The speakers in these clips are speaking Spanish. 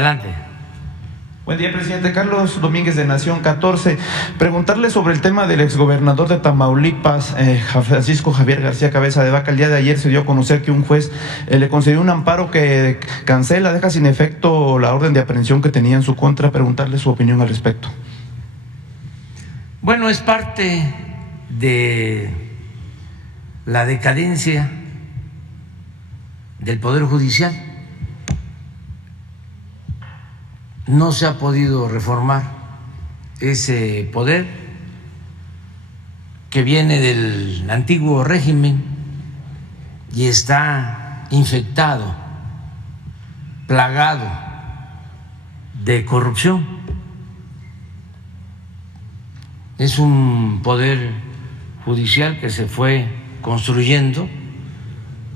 Adelante. Buen día, presidente. Carlos Domínguez, de Nación 14. Preguntarle sobre el tema del exgobernador de Tamaulipas, Francisco Javier García Cabeza de Vaca. El día de ayer se dio a conocer que un juez le concedió un amparo que cancela, deja sin efecto la orden de aprehensión que tenía en su contra. Preguntarle su opinión al respecto. Bueno, es parte de la decadencia del Poder Judicial. No se ha podido reformar ese poder que viene del antiguo régimen y está infectado, plagado de corrupción. Es un poder judicial que se fue construyendo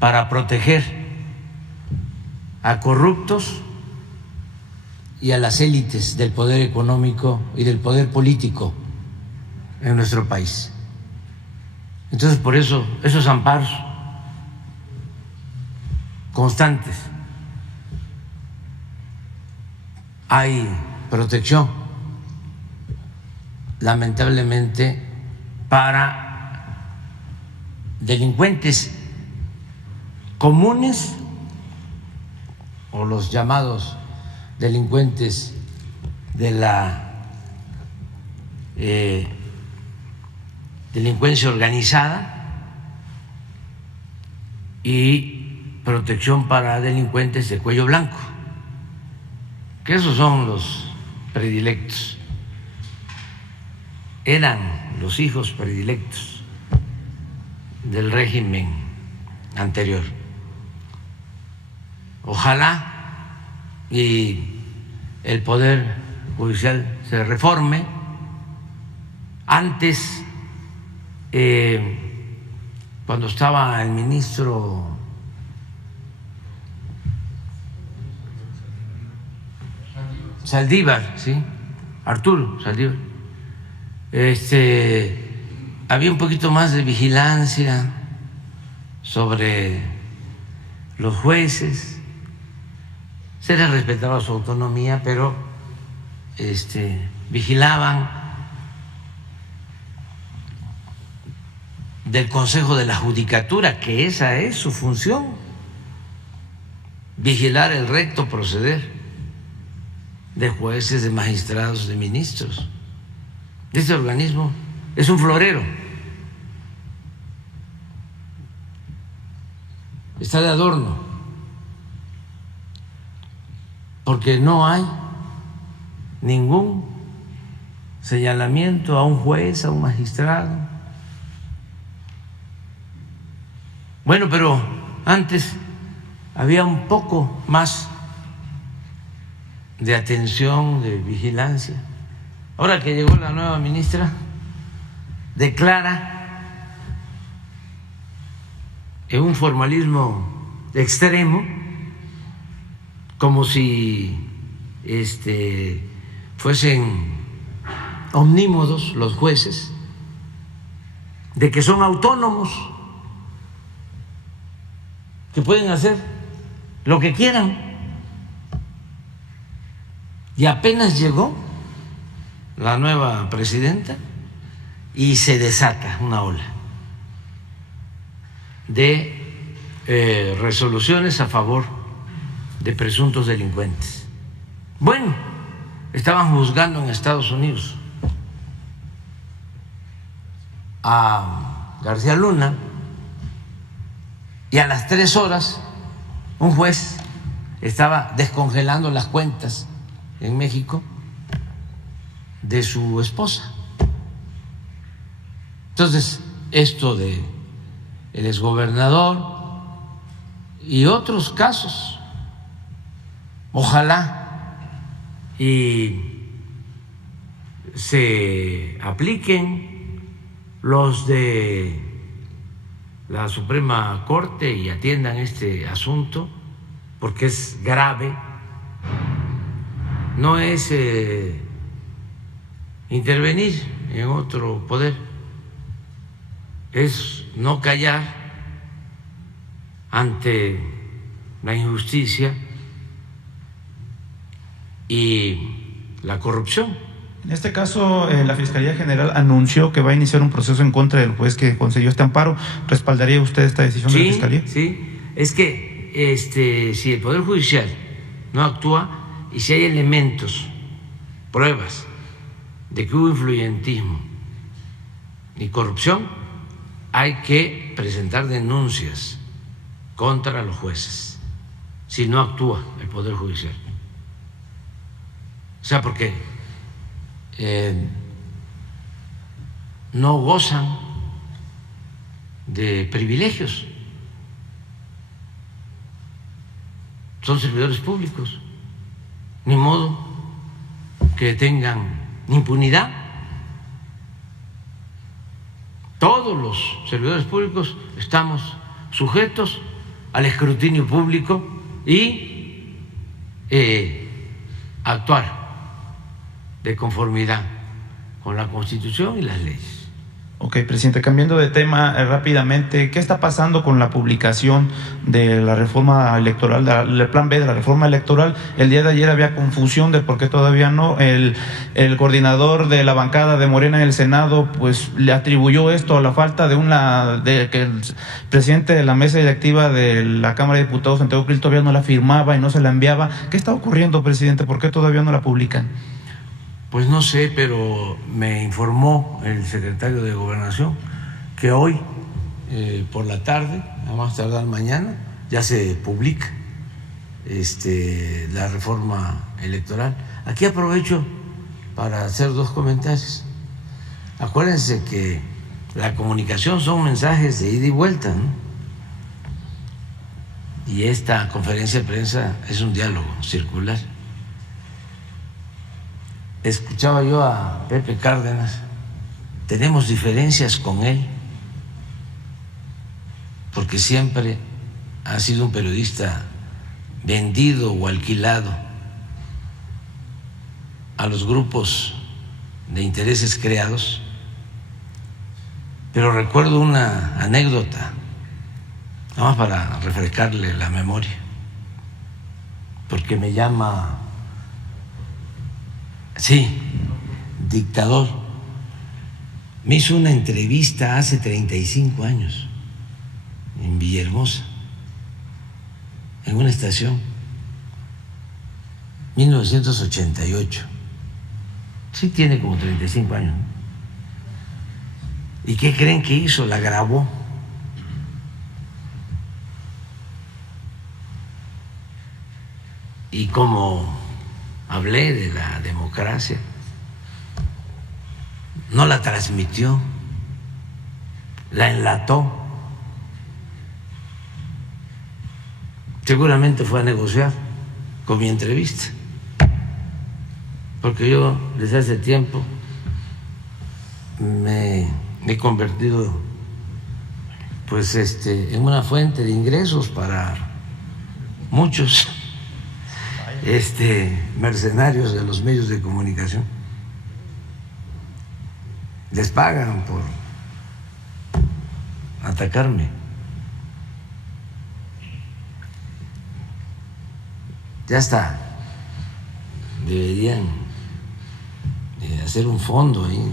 para proteger a corruptos y a las élites del poder económico y del poder político en nuestro país. Entonces, por eso, esos amparos constantes, hay protección, lamentablemente, para delincuentes comunes o los llamados delincuentes de la delincuencia organizada y protección para delincuentes de cuello blanco, que esos son los predilectos, eran los hijos predilectos del régimen anterior. Ojalá y el Poder Judicial se reforme. Antes, cuando estaba el ministro Saldívar, ¿sí? Arturo Saldívar, había un poquito más de vigilancia sobre los jueces. Se les respetaba su autonomía, pero vigilaban del Consejo de la Judicatura, que esa es su función, vigilar el recto proceder de jueces, de magistrados, de ministros. Este organismo es un florero, está de adorno, porque no hay ningún señalamiento a un juez, a un magistrado. Bueno, pero antes había un poco más de atención, de vigilancia. Ahora que llegó la nueva ministra, declara en un formalismo extremo, como si fuesen omnímodos los jueces, de que son autónomos, que pueden hacer lo que quieran. Y apenas llegó la nueva presidenta y se desata una ola de resoluciones a favor de presuntos delincuentes. Bueno, estaban juzgando en Estados Unidos a García Luna y a las 3 horas un juez estaba descongelando las cuentas en México de su esposa. Entonces, esto de el exgobernador y otros casos, ojalá y se apliquen los de la Suprema Corte y atiendan este asunto, porque es grave. No es intervenir en otro poder, es no callar ante la injusticia y la corrupción. En este caso, la Fiscalía General anunció que va a iniciar un proceso en contra del juez que concedió este amparo. ¿Respaldaría usted esta decisión de la Fiscalía? Sí, es que si el Poder Judicial no actúa y si hay elementos, pruebas de que hubo influyentismo y corrupción, hay que presentar denuncias contra los jueces si no actúa el Poder Judicial. O sea, porque no gozan de privilegios, son servidores públicos, ni modo que tengan impunidad. Todos los servidores públicos estamos sujetos al escrutinio público y actuar de conformidad con la Constitución y las leyes. Ok, presidente, cambiando de tema rápidamente, ¿qué está pasando con la publicación de la reforma electoral, del plan B de la reforma electoral? El día de ayer había confusión de por qué todavía no. El coordinador de la bancada de Morena en el Senado pues le atribuyó esto a la falta de que el presidente de la mesa directiva de la Cámara de Diputados, Santiago Krill, todavía no la firmaba y no se la enviaba. ¿Qué está ocurriendo, presidente? ¿Por qué todavía no la publican? Pues no sé, pero me informó el secretario de Gobernación que hoy por la tarde, a más tardar mañana, ya se publica la reforma electoral. Aquí aprovecho para hacer dos comentarios. Acuérdense que la comunicación son mensajes de ida y vuelta, ¿no? Y esta conferencia de prensa es un diálogo circular. Escuchaba yo a Pepe Cárdenas, tenemos diferencias con él, porque siempre ha sido un periodista vendido o alquilado a los grupos de intereses creados. Pero recuerdo una anécdota, nada más para refrescarle la memoria, porque me llama... Sí, dictador. Me hizo una entrevista hace 35 años en Villahermosa, en una estación, 1988. Sí, tiene como 35 años, ¿no? ¿Y qué creen que hizo? La grabó. Y como hablé de la democracia, no la transmitió, la enlató. Seguramente fue a negociar con mi entrevista, porque yo desde hace tiempo me he convertido pues en una fuente de ingresos para muchos mercenarios de los medios de comunicación. Les pagan por atacarme. Ya está. Deberían hacer un fondo ahí.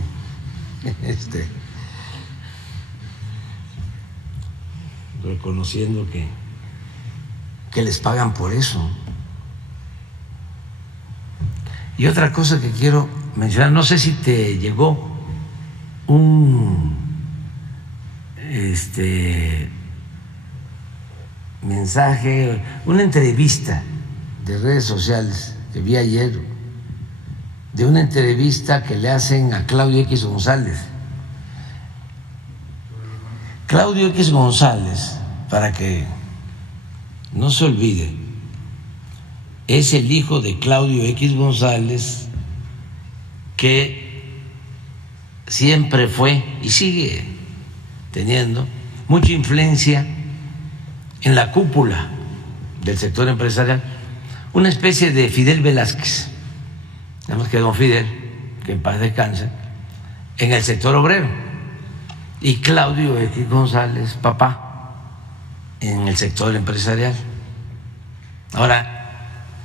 Reconociendo que les pagan por eso. Y otra cosa que quiero mencionar, no sé si te llegó un mensaje, una entrevista de redes sociales que vi ayer, de una entrevista que le hacen a Claudio X González. Claudio X González, para que no se olvide, es el hijo de Claudio X González, que siempre fue y sigue teniendo mucha influencia en la cúpula del sector empresarial, una especie de Fidel Velázquez, nada más que don Fidel, que en paz descanse, en el sector obrero, y Claudio X González, papá, en el sector empresarial. Ahora,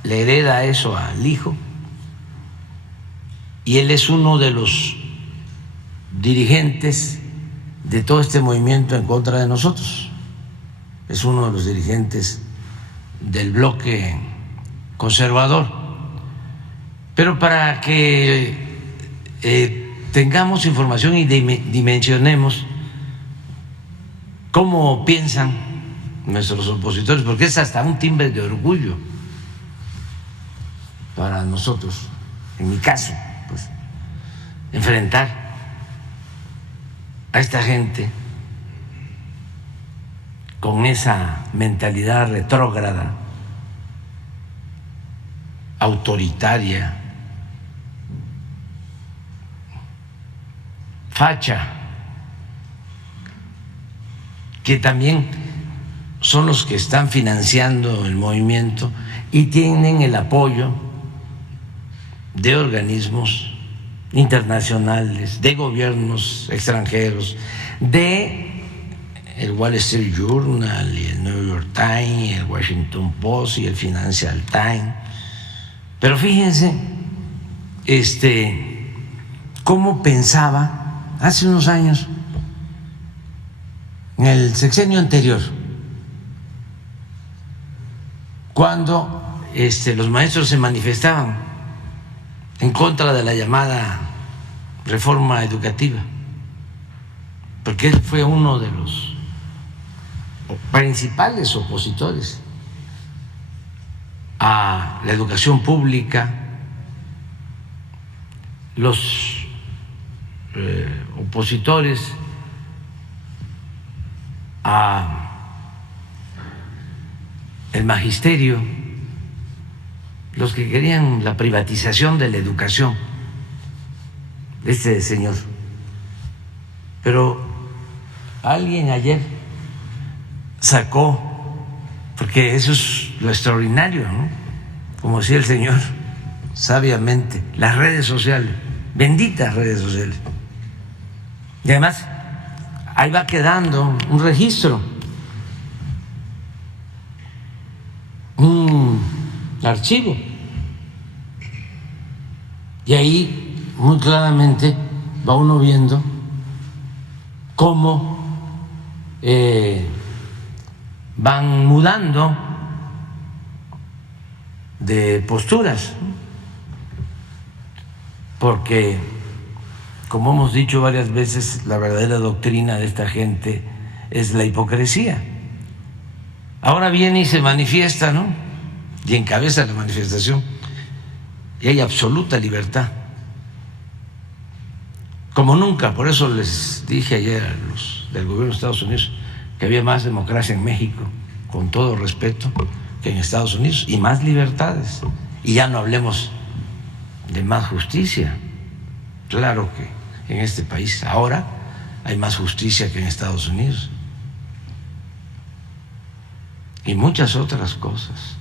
le hereda eso al hijo y él es uno de los dirigentes de todo este movimiento en contra de nosotros. Es uno de los dirigentes del bloque conservador. Pero para que tengamos información y dimensionemos cómo piensan nuestros opositores, porque es hasta un timbre de orgullo para nosotros, en mi caso, pues, enfrentar a esta gente con esa mentalidad retrógrada, autoritaria, facha, que también son los que están financiando el movimiento y tienen el apoyo de organismos internacionales, de gobiernos extranjeros, de el Wall Street Journal y el New York Times, el Washington Post y el Financial Times. Pero fíjense cómo pensaba hace unos años, en el sexenio anterior, cuando los maestros se manifestaban en contra de la llamada reforma educativa, porque él fue uno de los principales opositores a la educación pública. Los opositores a el magisterio, los que querían la privatización de la educación, este señor. Pero alguien ayer sacó, porque eso es lo extraordinario, ¿no? Como decía el señor sabiamente, las redes sociales, benditas redes sociales. Y además, ahí va quedando un registro, un archivo. Y ahí muy claramente va uno viendo cómo van mudando de posturas, porque, como hemos dicho varias veces, la verdadera doctrina de esta gente es la hipocresía. Ahora viene y se manifiesta, ¿no? Y encabeza la manifestación, y hay absoluta libertad, como nunca. Por eso les dije ayer a los del gobierno de Estados Unidos que había más democracia en México, con todo respeto, que en Estados Unidos, y más libertades. Y ya no hablemos de más justicia. Claro que en este país ahora hay más justicia que en Estados Unidos, y muchas otras cosas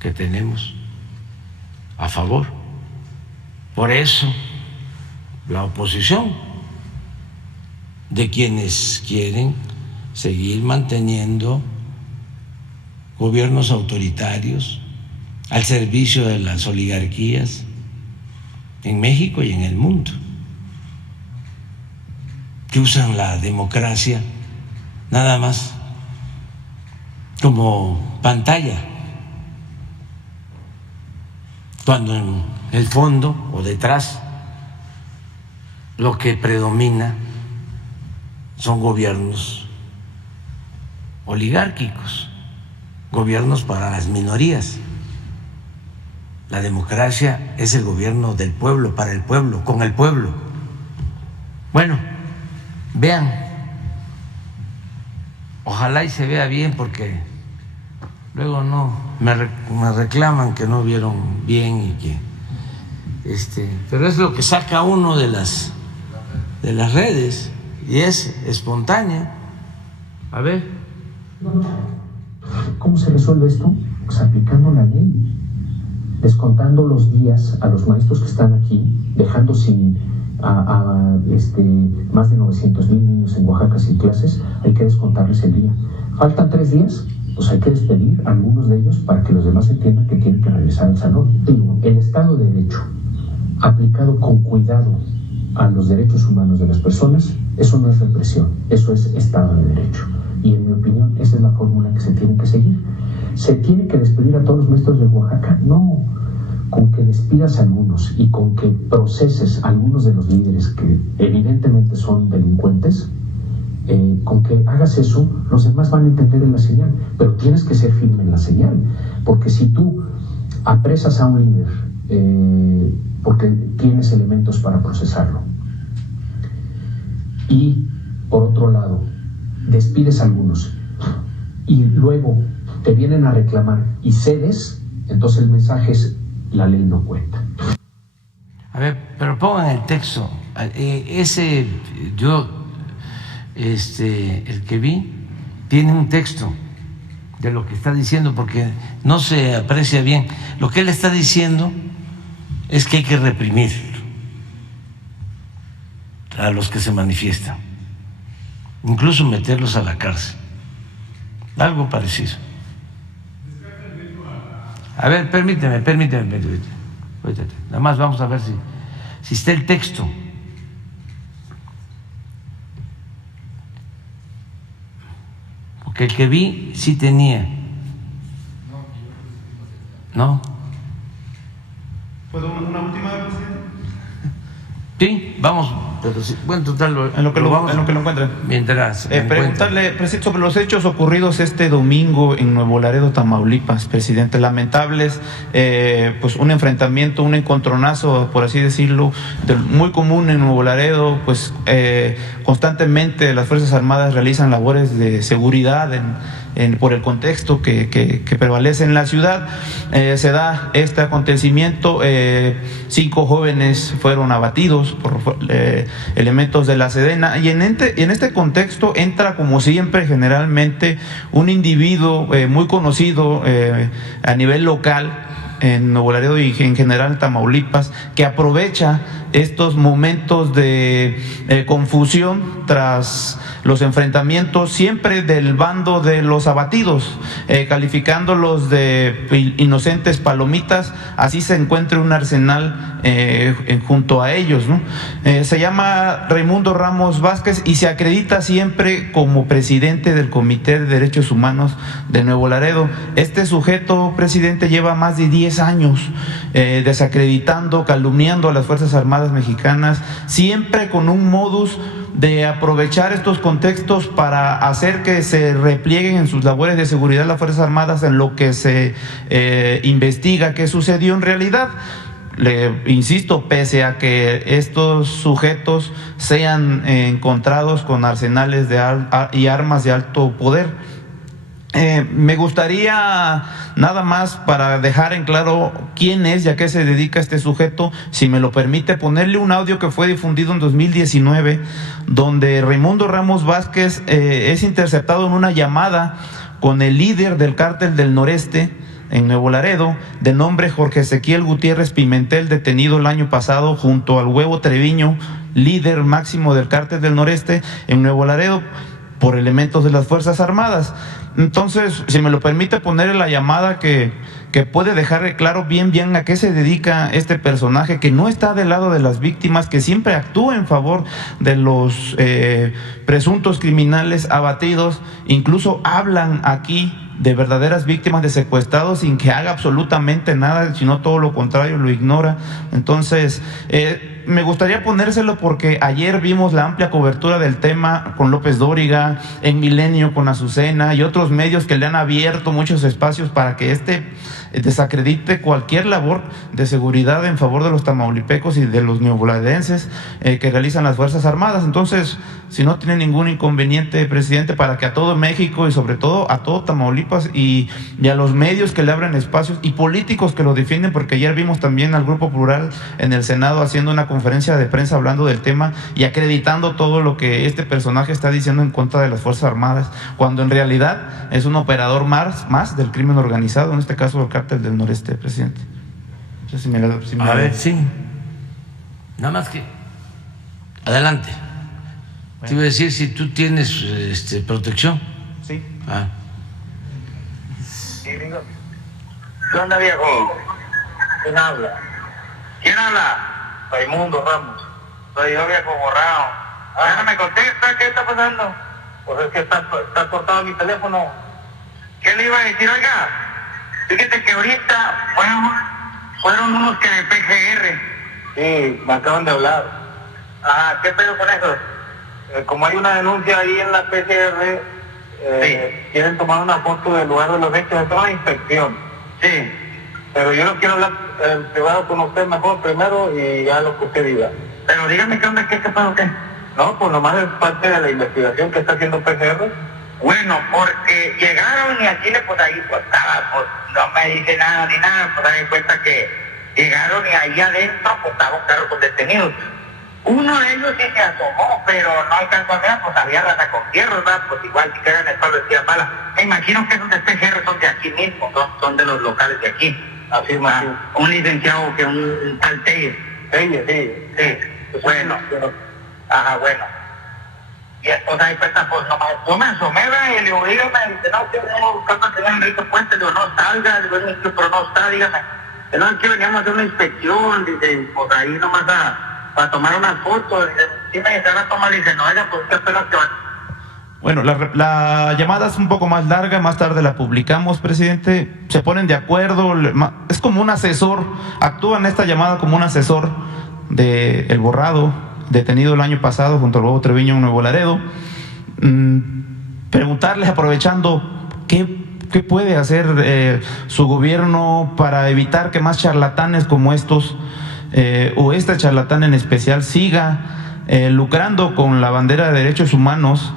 que tenemos a favor. Por eso la oposición de quienes quieren seguir manteniendo gobiernos autoritarios al servicio de las oligarquías en México y en el mundo, que usan la democracia nada más como pantalla, cuando en el fondo o detrás lo que predomina son gobiernos oligárquicos, gobiernos para las minorías. La democracia es el gobierno del pueblo, para el pueblo, con el pueblo. Bueno, vean, ojalá y se vea bien, porque luego me reclaman que no vieron bien y que pero es lo que saca uno de las redes y es espontánea. A ver. ¿Cómo se resuelve esto? Pues aplicando la ley, descontando los días a los maestros que están aquí, dejando sin más de 900,000 niños en Oaxaca sin clases. Hay que descontarles el día. Faltan 3 días, pues hay que despedir a algunos de ellos para que los demás entiendan que tienen que regresar al salón. Digo, el Estado de Derecho aplicado con cuidado a los derechos humanos de las personas, eso no es represión, eso es Estado de Derecho. Y en mi opinión, esa es la fórmula que se tiene que seguir. ¿Se tiene que despedir a todos los maestros de Oaxaca? No. Con que despidas a algunos y con que proceses a algunos de los líderes que evidentemente son delincuentes, con que hagas eso, los demás van a entender en la señal, pero tienes que ser firme en la señal, porque si tú apresas a un líder porque tienes elementos para procesarlo y por otro lado despides a algunos y luego te vienen a reclamar y cedes, entonces el mensaje es: la ley no cuenta. A ver, pero pongan el texto. El que vi tiene un texto de lo que está diciendo, porque no se aprecia bien. Lo que él está diciendo es que hay que reprimir a los que se manifiestan, incluso meterlos a la cárcel, algo parecido. A ver, permíteme. Nada más vamos a ver si está el texto. Porque el que vi sí tenía. ¿No? ¿Puedo una última, presidente? Sí, vamos. Pero sí, bueno, total, en lo que lo encuentren. Mientras preguntarle, presidente, sobre los hechos ocurridos este domingo en Nuevo Laredo, Tamaulipas, presidente. Lamentables, pues un enfrentamiento, un encontronazo, por así decirlo, muy común en Nuevo Laredo. Pues constantemente las Fuerzas Armadas realizan labores de seguridad por el contexto que prevalece en la ciudad. Se da este acontecimiento, 5 jóvenes fueron abatidos por elementos de la Sedena, y en este contexto entra, como siempre, generalmente un individuo muy conocido a nivel local en Nuevo Laredo y en general Tamaulipas, que aprovecha estos momentos de confusión tras los enfrentamientos, siempre del bando de los abatidos, calificándolos de inocentes palomitas. Así se encuentra un arsenal junto a ellos, ¿no? Se llama Raimundo Ramos Vázquez y se acredita siempre como presidente del Comité de Derechos Humanos de Nuevo Laredo. Este sujeto, presidente, lleva más de 10 años desacreditando, calumniando a las Fuerzas Armadas mexicanas, siempre con un modus de aprovechar estos contextos para hacer que se replieguen en sus labores de seguridad las Fuerzas Armadas en lo que se investiga qué sucedió en realidad. Le insisto, pese a que estos sujetos sean encontrados con arsenales y armas de alto poder, me gustaría, nada más para dejar en claro quién es y a qué se dedica este sujeto, si me lo permite, ponerle un audio que fue difundido en 2019, donde Raimundo Ramos Vázquez es interceptado en una llamada con el líder del Cártel del Noreste en Nuevo Laredo, de nombre Jorge Ezequiel Gutiérrez Pimentel, detenido el año pasado junto al Huevo Treviño, líder máximo del Cártel del Noreste en Nuevo Laredo, por elementos de las Fuerzas Armadas. Entonces, si me lo permite, ponerle la llamada que puede dejar claro bien a qué se dedica este personaje, que no está del lado de las víctimas, que siempre actúa en favor de los presuntos criminales abatidos. Incluso hablan aquí de verdaderas víctimas de secuestrados sin que haga absolutamente nada, sino todo lo contrario, lo ignora. Entonces, me gustaría ponérselo porque ayer vimos la amplia cobertura del tema con López Dóriga, en Milenio con Azucena y otros medios que le han abierto muchos espacios para que desacredite cualquier labor de seguridad en favor de los tamaulipecos y de los neoboladenses que realizan las Fuerzas Armadas. Entonces, si no tiene ningún inconveniente, presidente, para que a todo México y sobre todo a todo Tamaulipas y a los medios que le abren espacios y políticos que lo defienden, porque ayer vimos también al Grupo Plural en el Senado haciendo una conferencia de prensa hablando del tema y acreditando todo lo que este personaje está diciendo en contra de las Fuerzas Armadas, cuando en realidad es un operador más del crimen organizado, en este caso el Cártel del Noreste, presidente. No sé si a ver, sí. Nada más que adelante. Bueno. Te iba a decir si tú tienes protección. Sí. Sí, dígame. ¿Qué onda, viejo? ¿Quién habla? ¿Quién habla? Raimundo Ramos. Soy yo, viejo borrado. Ya no me contesta, ¿qué está pasando? Pues es que está cortado mi teléfono. ¿Qué le iba a decir? Oiga, fíjate que ahorita fueron unos que de PGR. Sí, me acaban de hablar. Ah, ¿qué pedo con eso? Como hay una denuncia ahí en la PGR, sí, quieren tomar una foto del lugar de los hechos, es una inspección. Sí. Pero yo no quiero hablar en privado con usted mejor primero y ya lo que usted diga. Pero dígame qué onda, qué pasó, qué. No, pues nomás es parte de la investigación que está haciendo PGR. Bueno, porque llegaron y aquí pues ahí pues estaba, pues no me dice nada ni nada, pues da cuenta que llegaron y ahí adentro pues estaba un carro con detenidos. Uno de ellos sí se asomó, pero no alcanzó a ver, pues había rata con hierro, ¿verdad? Pues igual si quedan en el palo decía bala. Me imagino que esos de PGR son de aquí mismo, son de los locales de aquí. Así es, un licenciado que un tal Telles. Sí. Pues bueno. Ajá, bueno. Y entonces ahí pues nomás, yo me asomé, ¿verdad? Y le digo, dígame, dice, no, que venimos buscando al señor Enrique Puente, le digo, no salga, digo, pero no está, dígame. No, es que veníamos a hacer una inspección, dice, pues ahí nomás para tomar unas fotos, dice, sí me dice, ahora toma, dice, no, oiga, pues qué apenas que van. Bueno, la llamada es un poco más larga, más tarde la publicamos, presidente. Se ponen de acuerdo, es como un asesor, actúa en esta llamada como un asesor de El Borrado, detenido el año pasado junto al Huevo Treviño en Nuevo Laredo. Preguntarles, aprovechando, ¿qué puede hacer su gobierno para evitar que más charlatanes como estos, o este charlatán en especial, siga lucrando con la bandera de derechos humanos,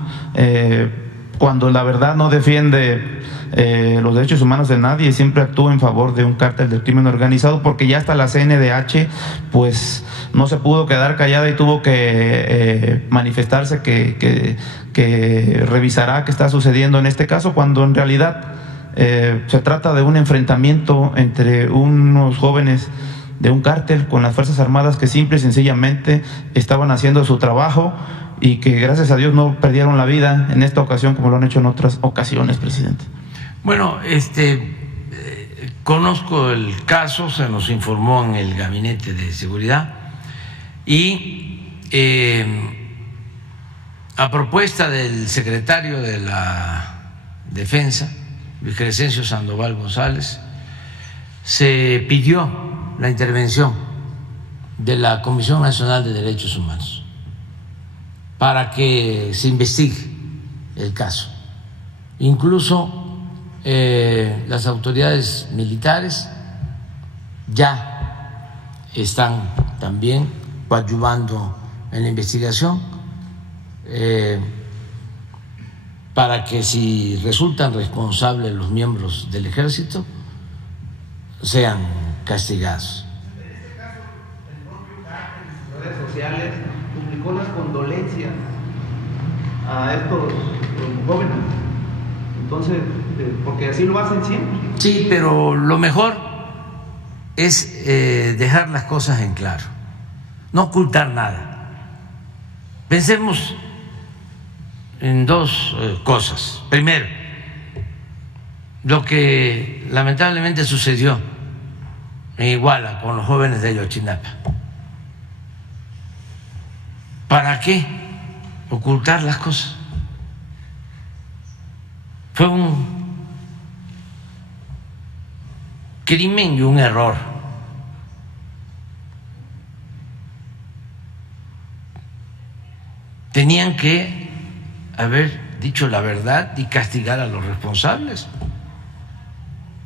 cuando la verdad no defiende los derechos humanos de nadie, siempre actúa en favor de un cártel del crimen organizado? Porque ya hasta la CNDH pues no se pudo quedar callada y tuvo que manifestarse que revisará qué está sucediendo en este caso, cuando en realidad se trata de un enfrentamiento entre unos jóvenes de un cártel con las Fuerzas Armadas que simple y sencillamente estaban haciendo su trabajo y que gracias a Dios no perdieron la vida en esta ocasión como lo han hecho en otras ocasiones, presidente. Bueno, conozco el caso, se nos informó en el Gabinete de Seguridad y a propuesta del secretario de la Defensa, Luis Crescencio Sandoval González, se pidió la intervención de la Comisión Nacional de Derechos Humanos para que se investigue el caso. Incluso las autoridades militares ya están también coadyuvando en la investigación para que si resultan responsables los miembros del ejército sean castigados. En este caso, el propio cártel en sus redes sociales publicó las condolencias a estos jóvenes. Entonces, porque así lo hacen siempre. Sí, pero lo mejor es dejar las cosas en claro, no ocultar nada. Pensemos en dos cosas. Primero, lo que lamentablemente sucedió en Iguala con los jóvenes de Ayotzinapa. ¿Para qué ocultar las cosas? Fue un crimen y un error. Tenían que haber dicho la verdad y castigar a los responsables,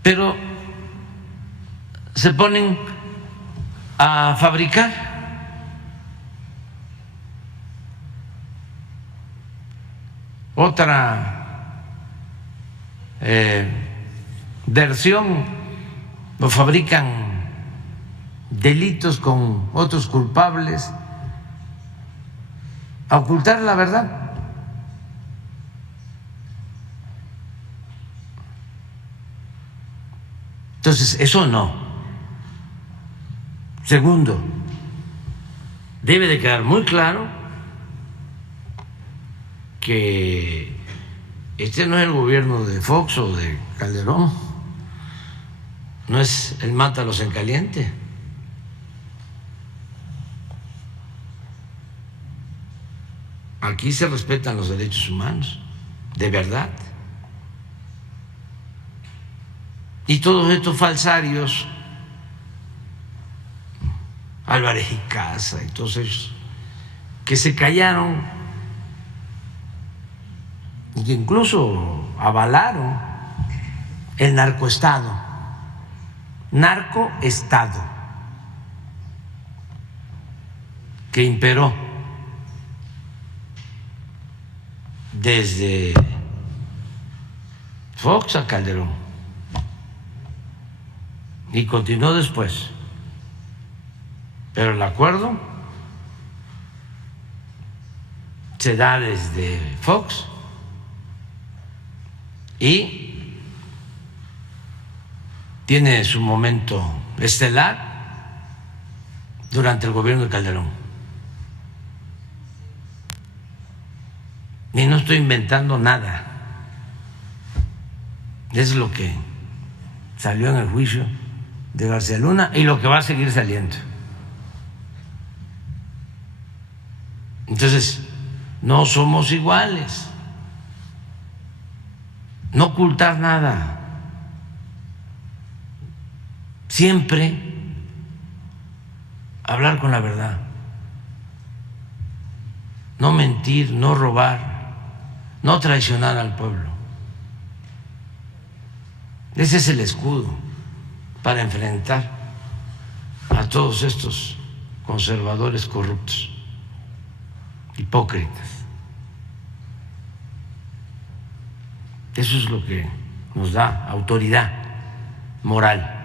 pero se ponen a fabricar otra versión, o fabrican delitos con otros culpables, a ocultar la verdad. Entonces, eso no. Segundo, debe de quedar muy claro que este no es el gobierno de Fox o de Calderón, no es el mátalos en caliente. aquí se respetan los derechos humanos, de verdad. Y todos estos falsarios, Álvarez y Casa y todos ellos, que se callaron y que incluso avalaron el narcoestado, que imperó desde Fox a Calderón y continuó después. Pero el acuerdo se da desde Fox y tiene su momento estelar durante el gobierno de Calderón. Y no estoy inventando nada. Es lo que salió en el juicio de García Luna y lo que va a seguir saliendo. Entonces, no somos iguales. No ocultar nada. Siempre hablar con la verdad. No mentir, no robar, no traicionar al pueblo. Ese es el escudo para enfrentar a todos estos conservadores corruptos, hipócritas. Eso es lo que nos da autoridad moral.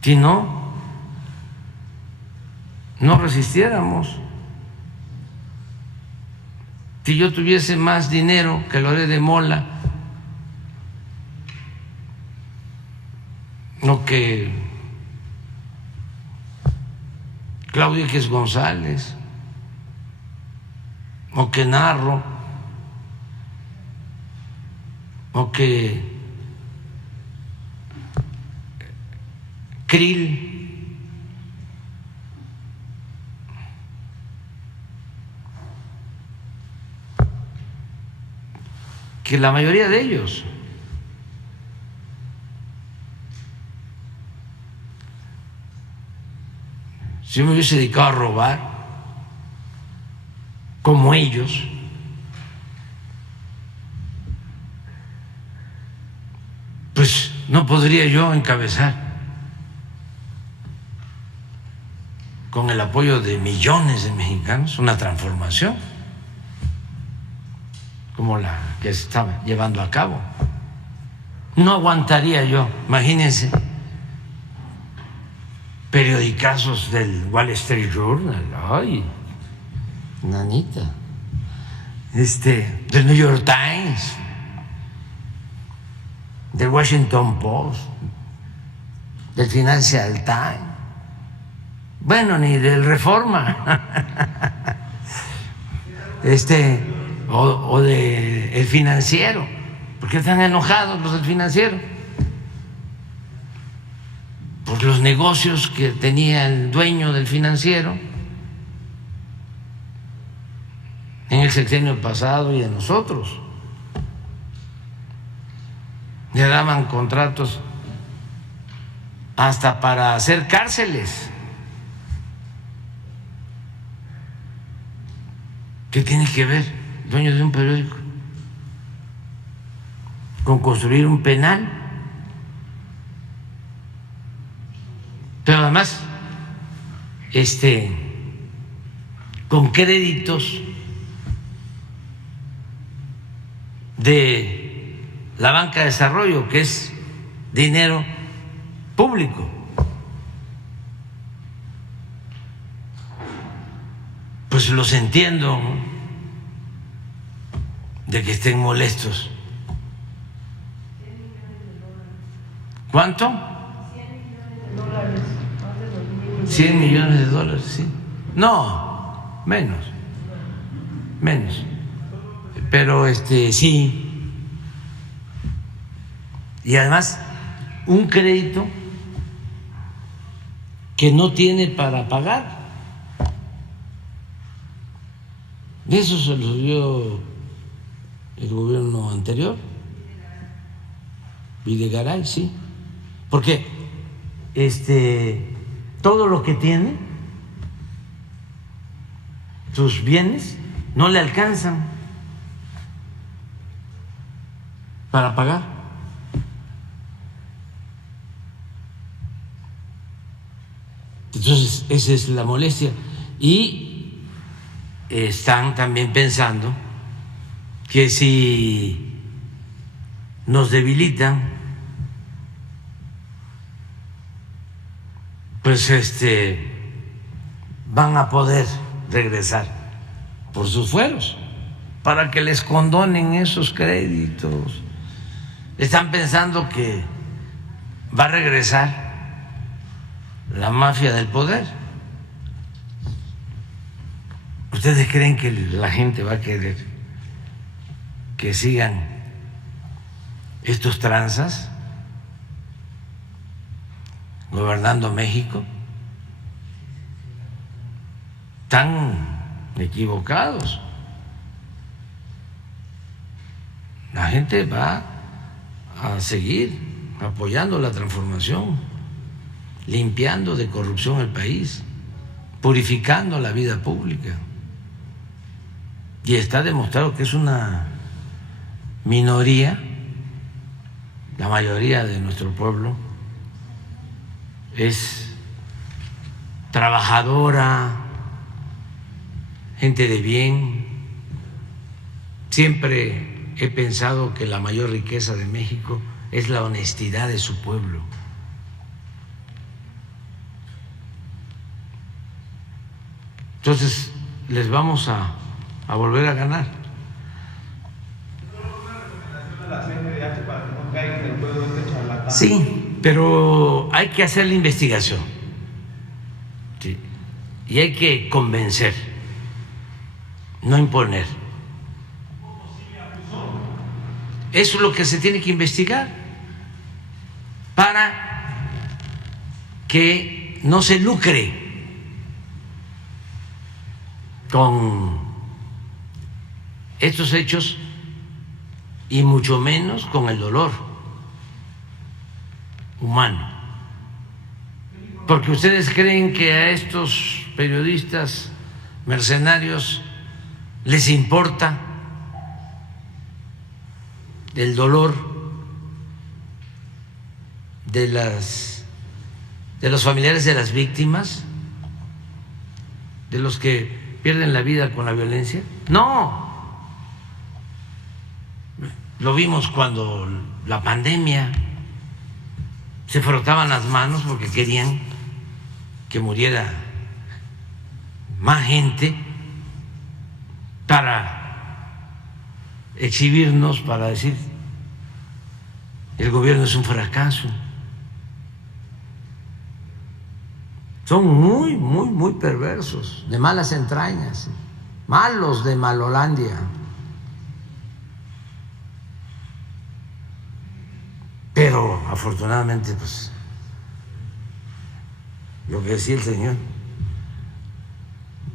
Si no, no resistiéramos. Si yo tuviese más dinero que Loret de Mola, o que Claudia X González, o que Narro, o que Krill, que la mayoría de ellos si yo me hubiese dedicado a robar como ellos, pues no podría yo encabezar con el apoyo de millones de mexicanos una transformación como la que se estaba llevando a cabo. No aguantaría yo, imagínense, periodicazos del Wall Street Journal, ay, nanita, del New York Times, del Washington Post, del Financial Times, bueno, ni del Reforma, o de El Financiero, porque están enojados los del Financiero por los negocios que tenía el dueño del Financiero en el sexenio pasado y en nosotros. Le daban contratos hasta para hacer cárceles. ¿Qué tiene que ver el dueño de un periódico con construir un penal? Pero además, con créditos de la banca de desarrollo, que es dinero público. Pues los entiendo, ¿no?, de que estén molestos. ¿Cuánto? 100 millones de dólares, sí. No, menos. Pero sí. Y además, un crédito que no tiene para pagar. Eso se lo dio el gobierno anterior, Videgaray, sí. Porque todo lo que tiene, sus bienes, no le alcanzan para pagar. Entonces, esa es la molestia. Y están también pensando que si nos debilitan, pues van a poder regresar por sus fueros para que les condonen esos créditos. Están pensando que va a regresar la mafia del poder. ¿Ustedes creen que la gente va a querer que sigan estos tranzas gobernando México? Están equivocados. La gente va a seguir apoyando la transformación, limpiando de corrupción el país, purificando la vida pública. Y está demostrado que es una minoría, la mayoría de nuestro pueblo es trabajadora, gente de bien. Siempre he pensado que la mayor riqueza de México es la honestidad de su pueblo. Entonces, les vamos a volver a ganar. Sí, pero hay que hacer la investigación, ¿sí? Y hay que convencer, no imponer. Eso es lo que se tiene que investigar para que no se lucre con estos hechos y mucho menos con el dolor humano. Porque ustedes creen que a estos periodistas mercenarios les importa el dolor de los familiares de las víctimas, de los que pierden la vida con la violencia. No, lo vimos cuando la pandemia, se frotaban las manos porque querían que muriera más gente para exhibirnos, para decir el gobierno es un fracaso. Son muy, muy, muy perversos, de malas entrañas, malos de Malolandia. Pero afortunadamente, pues, lo que decía el señor,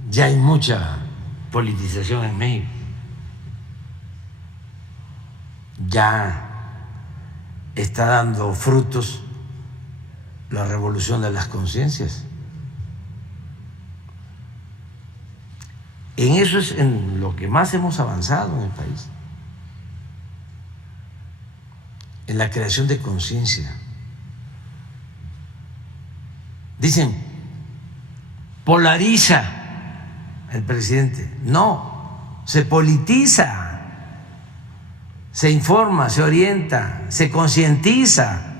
ya hay mucha politización en México. Ya está dando frutos la revolución de las conciencias. En eso es en lo que más hemos avanzado en el país, en la creación de conciencia. Dicen, polariza el presidente. No, se politiza, se informa, se orienta, se concientiza.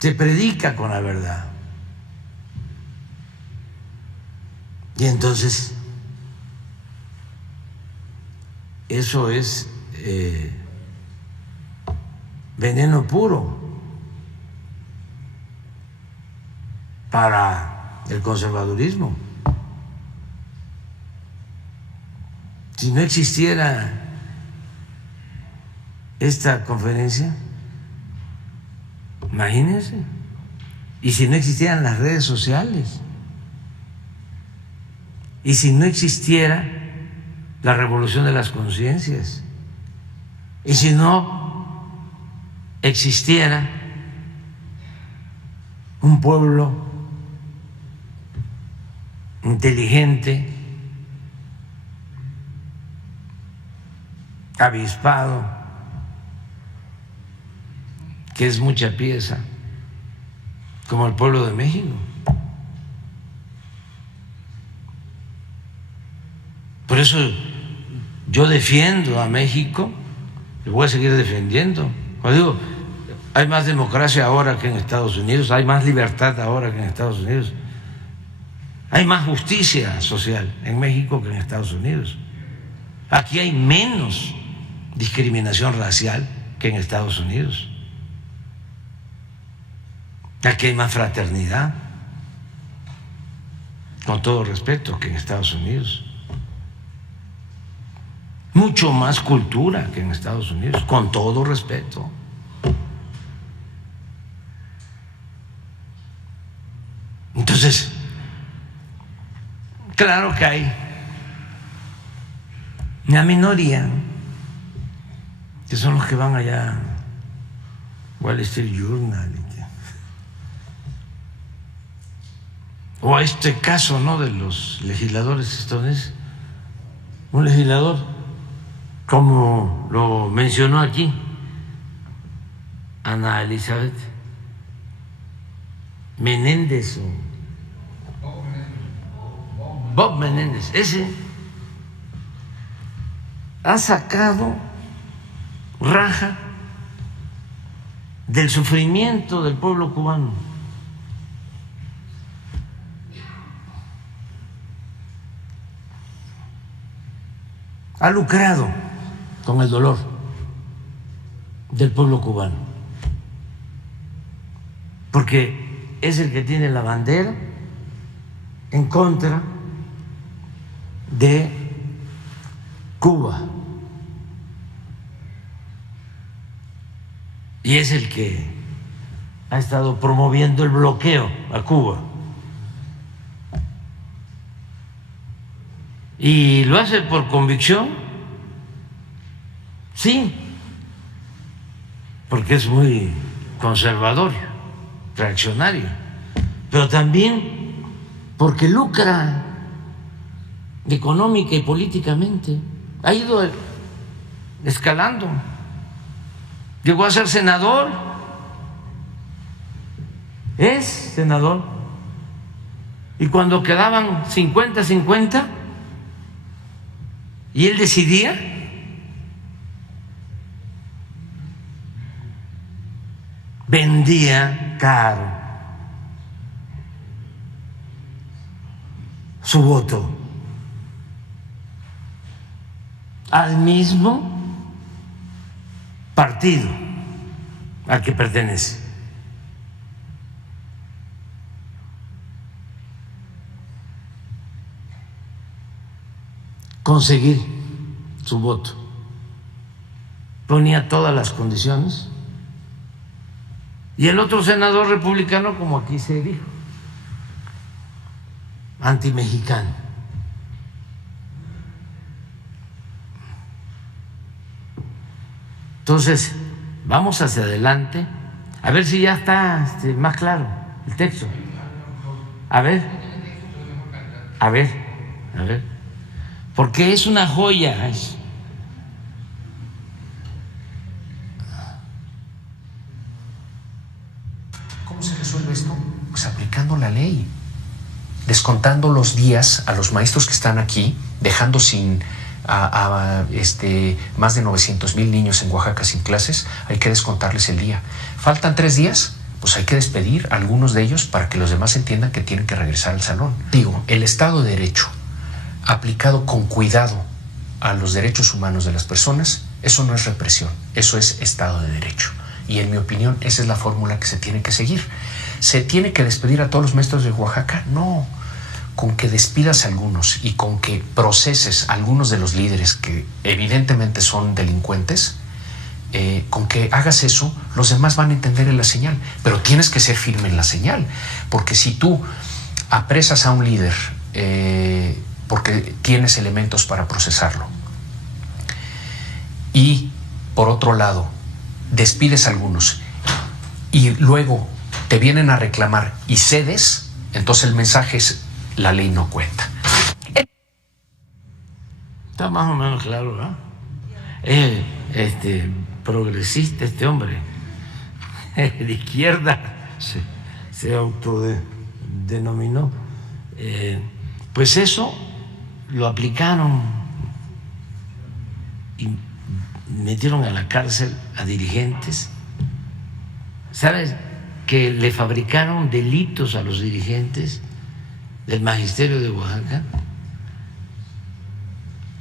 Se predica con la verdad. Y entonces, eso es veneno puro para el conservadurismo. Si no existiera esta conferencia, imagínense, y si no existieran las redes sociales, y si no existiera la revolución de las conciencias, y si no existiera un pueblo inteligente, avispado, que es mucha pieza, como el pueblo de México. Por eso yo defiendo a México, lo voy a seguir defendiendo. Como digo, hay más democracia ahora que en Estados Unidos, hay más libertad ahora que en Estados Unidos, hay más justicia social en México que en Estados Unidos. Aquí hay menos discriminación racial que en Estados Unidos. Aquí hay más fraternidad, con todo respeto, que en Estados Unidos. Mucho más cultura que en Estados Unidos, con todo respeto. Entonces, claro que hay una minoría que son los que van allá, Wall Street Journal, o a este caso, ¿no?, de los legisladores estadounidenses. Un legislador, como lo mencionó aquí Ana Elizabeth Menéndez o Bob Menéndez, ese ha sacado raja del sufrimiento del pueblo cubano. Ha lucrado con el dolor del pueblo cubano, porque es el que tiene la bandera en contra de Cuba y es el que ha estado promoviendo el bloqueo a Cuba. ¿Y lo hace por convicción? Sí, porque es muy conservador, reaccionario, pero también porque lucra económica y políticamente. Ha ido escalando. Llegó a ser senador, es senador, y cuando quedaban 50-50 y él decidía, vendía caro su voto al mismo partido al que pertenece. Conseguir su voto. Ponía todas las condiciones. Y el otro senador republicano, como aquí se dijo, antimexicano. Entonces, vamos hacia adelante, a ver si ya está más claro el texto. A ver, porque es una joya. ¿Cómo se resuelve esto? Pues aplicando la ley, descontando los días a los maestros que están aquí, dejando sin más de 900,000 niños en Oaxaca sin clases. Hay que descontarles el día. Faltan 3 días, pues hay que despedir a algunos de ellos para que los demás entiendan que tienen que regresar al salón. Digo, el Estado de Derecho aplicado con cuidado a los derechos humanos de las personas, eso no es represión, eso es Estado de Derecho. Y en mi opinión, esa es la fórmula que se tiene que seguir. ¿Se tiene que despedir a todos los maestros de Oaxaca? No. Con que despidas a algunos y con que proceses a algunos de los líderes que evidentemente son delincuentes, con que hagas eso, los demás van a entender en la señal. Pero tienes que ser firme en la señal, porque si tú apresas a un líder porque tienes elementos para procesarlo. Y, por otro lado, despides a algunos y luego te vienen a reclamar y cedes, entonces el mensaje es: la ley no cuenta. Está más o menos claro, ¿no? Es progresista este hombre, de izquierda se autodenominó. Pues eso lo aplicaron y metieron a la cárcel a dirigentes. ¿Sabes que le fabricaron delitos a los dirigentes del magisterio de Oaxaca?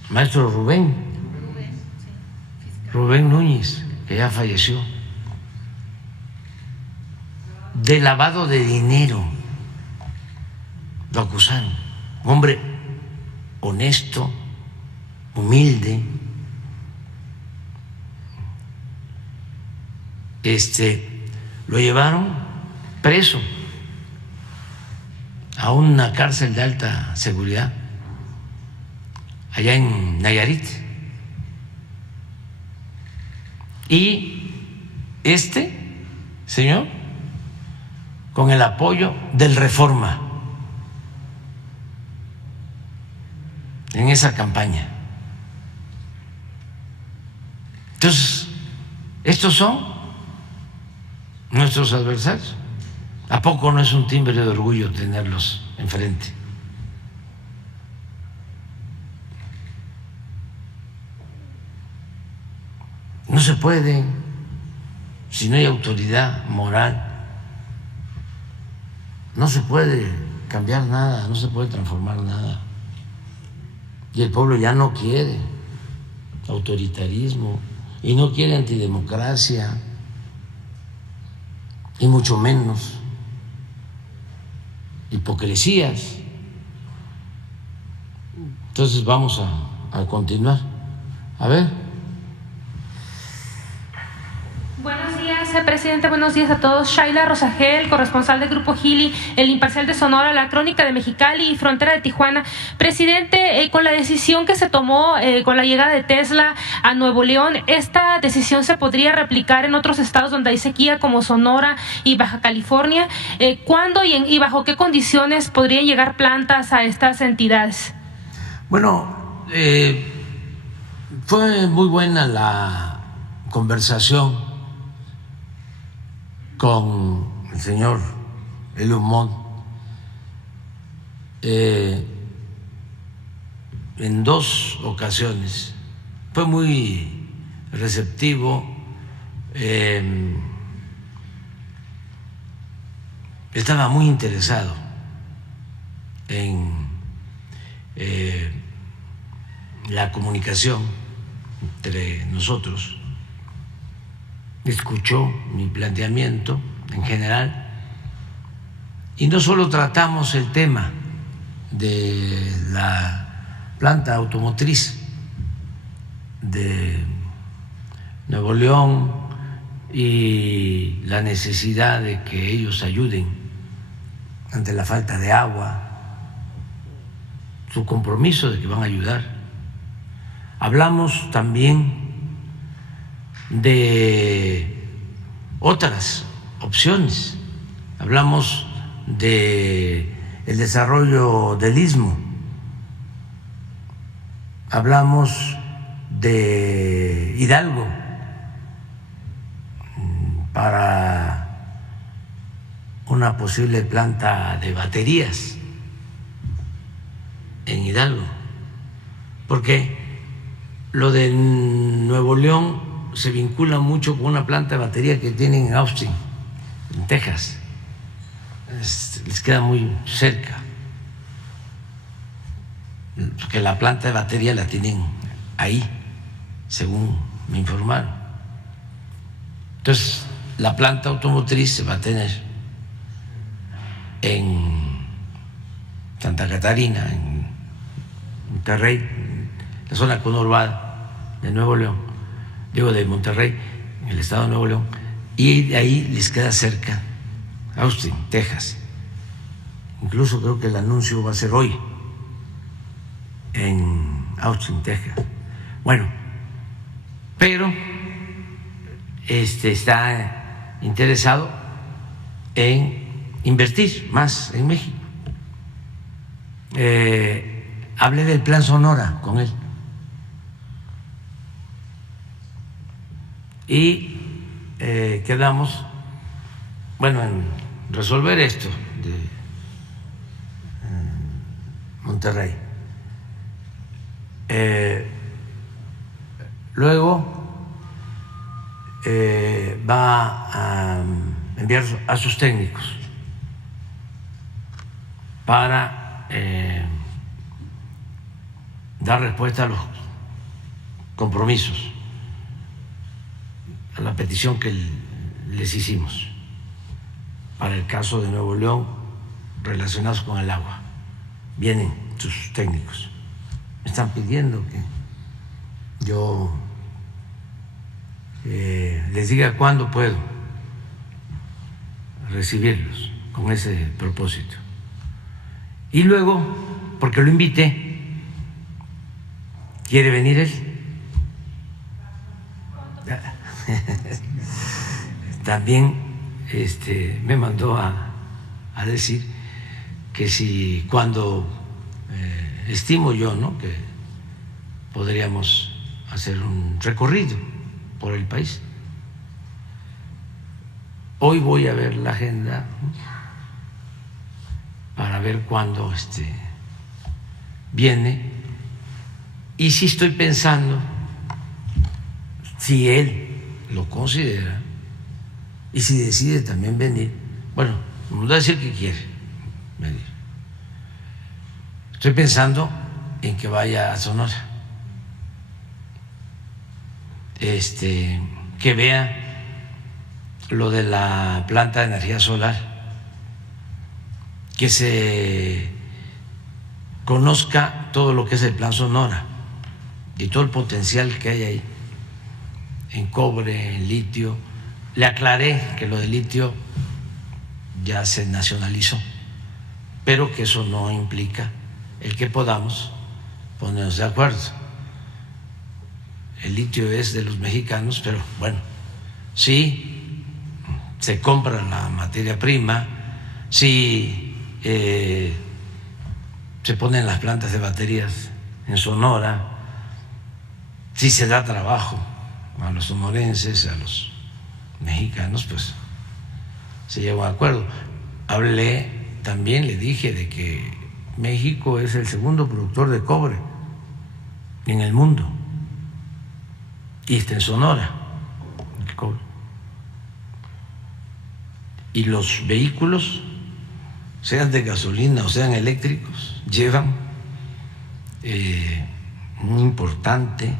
Maestro Rubén Núñez, que ya falleció, de lavado de dinero, lo acusaron. Hombre honesto, humilde, lo llevaron preso a una cárcel de alta seguridad allá en Nayarit. Y este señor, con el apoyo del Reforma en esa campaña. Entonces, estos son nuestros adversarios. ¿A poco no es un timbre de orgullo tenerlos enfrente? No se puede, si no hay autoridad moral, no se puede cambiar nada, no se puede transformar nada. Y el pueblo ya no quiere autoritarismo y no quiere antidemocracia, y mucho menos hipocresías. Entonces vamos a continuar. A ver. Buenos días, presidente. Buenos días a todos. Shaila Rosagel, corresponsal del Grupo Gili, El Imparcial de Sonora, La Crónica de Mexicali y Frontera de Tijuana. Presidente, con la decisión que se tomó con la llegada de Tesla a Nuevo León, ¿esta decisión se podría replicar en otros estados donde hay sequía como Sonora y Baja California? ¿Cuándo y bajo qué condiciones podrían llegar plantas a estas entidades? Bueno, fue muy buena la conversación con el señor Elon Musk en dos ocasiones. Fue muy receptivo, estaba muy interesado en la comunicación entre nosotros. Escuchó mi planteamiento en general y no solo tratamos el tema de la planta automotriz de Nuevo León y la necesidad de que ellos ayuden ante la falta de agua, su compromiso de que van a ayudar. Hablamos también de otras opciones, hablamos de el desarrollo del Istmo, hablamos de Hidalgo para una posible planta de baterías en Hidalgo, porque lo de Nuevo León se vincula mucho con una planta de batería que tienen en Austin, en Texas. Les queda muy cerca, porque la planta de batería la tienen ahí, según me informaron. Entonces, la planta automotriz se va a tener en Santa Catarina, en Monterrey, en la zona conurbada de Nuevo León. Digo, de Monterrey, en el estado de Nuevo León, y de ahí les queda cerca Austin, Texas. Incluso creo que el anuncio va a ser hoy en Austin, Texas. Bueno, pero está interesado en invertir más en México. Hablé del Plan Sonora con él y quedamos, bueno, en resolver esto de Monterrey. Luego va a enviar a sus técnicos para dar respuesta a los compromisos, a la petición que les hicimos para el caso de Nuevo León relacionados con el agua. Vienen sus técnicos, me están pidiendo que yo les diga cuándo puedo recibirlos con ese propósito. Y luego, porque lo invité, ¿quiere venir él? También me mandó a decir que si cuando estimo yo, ¿no?, que podríamos hacer un recorrido por el país. Hoy voy a ver la agenda, ¿no?, para ver cuándo viene, y si estoy pensando, si él lo considera y si decide también venir, bueno, nos va a decir que quiere venir. Estoy pensando en que vaya a Sonora, que vea lo de la planta de energía solar, que se conozca todo lo que es el Plan Sonora y todo el potencial que hay ahí en cobre, en litio. Le aclaré que lo de litio ya se nacionalizó, pero que eso no implica el que podamos ponernos de acuerdo. El litio es de los mexicanos, pero bueno, sí se compra la materia prima, sí se ponen las plantas de baterías en Sonora, sí se da trabajo a los sonorenses, a los mexicanos, pues se llegó a acuerdo. Hablé también, le dije de que México es el segundo productor de cobre en el mundo y está en Sonora el cobre. Y los vehículos, sean de gasolina o sean eléctricos, llevan un importante